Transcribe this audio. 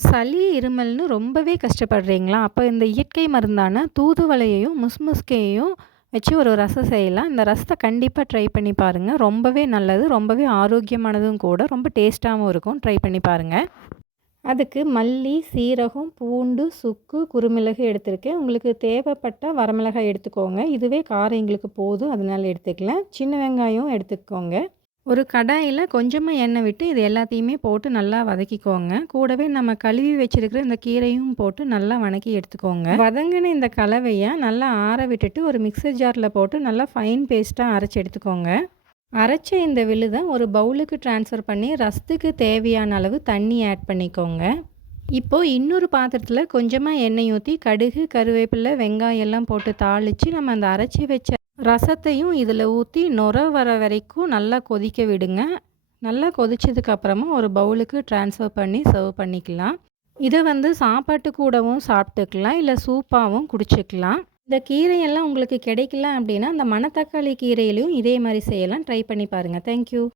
சளி, இருமல்னு ரொம்பவே கஷ்டப்படுறீங்களா? அப்ப இந்த இயற்கை மருந்தான தூதுவளையையும், முஸ்முஸ்கையையும் வச்சு ஒரு ரசம் செய்யலாம். இந்த ரசத்த கண்டிப்பா ட்ரை பண்ணி பாருங்க. ரொம்பவே நல்லது. ரொம்பவே ஆரோக்கியமானதும் கூட. ரொம்ப டேஸ்ட்டாவும் இருக்கும். ட்ரை பண்ணி பாருங்க. அதுக்கு மல்லி, சீரகம், பூண்டு, சுக்கு, குறுமிளகு எடுத்திருக்கேன். உங்களுக்கு தேவைப்பட்டா வரமிளகாய் எடுத்துக்கோங்க. இதுவே காரம் எங்களுக்கு போதும். அதனால எடுத்துக்கலாம். சின்ன வெங்காயம் எடுத்துக்கோங்க. ஒரு கடாயில கொஞ்சமா எண்ணெய் விட்டு இது எல்லாத்தையுமே போட்டு நல்லா வதக்கிக்கோங்க. கூடவே நம்ம கழுவி வச்சிருக்கிற இந்த கீரையும் போட்டு நல்லா வணக்கி எடுத்துக்கோங்க. வதங்கின இந்த கலவைய நல்லா ஆற விட்டுட்டு ஒரு மிக்ஸர் ஜார்ல போட்டு நல்லா ஃபைன் பேஸ்ட்டா அரைச்சு எடுத்துக்கோங்க. அரைச்ச இந்த விழுத ஒரு பவுலுக்கு ட்ரான்ஸ்ஃபர் பண்ணி ரசத்துக்கு தேவையான அளவு தண்ணி ஆட் பண்ணிக்கோங்க. இப்போ இன்னொரு பாத்திரத்தில் கொஞ்சமாக எண்ணெய் ஊற்றி கடுகு, கருவேப்பிலை, வெங்காயம் எல்லாம் போட்டு தாளித்து நம்ம அந்த அரைச்சி வச்ச ரசத்தையும் இதில் ஊற்றி நுர வர வரைக்கும் நல்லா கொதிக்க விடுங்க. நல்லா கொதிச்சதுக்கு அப்புறமா ஒரு பவுலுக்கு ட்ரான்ஸ்ஃபர் பண்ணி சர்வ் பண்ணிக்கலாம். இதை சாப்பாட்டு கூடவும் சாப்பிட்டுக்கலாம், இல்லை சூப்பாகவும் குடிச்சிக்கலாம். இந்த கீரையெல்லாம் உங்களுக்கு கிடைக்கல அப்படின்னா அந்த மணத்தக்காளி கீரையிலையும் இதே மாதிரி செய்யலாம். ட்ரை பண்ணி பாருங்கள். தேங்க்யூ.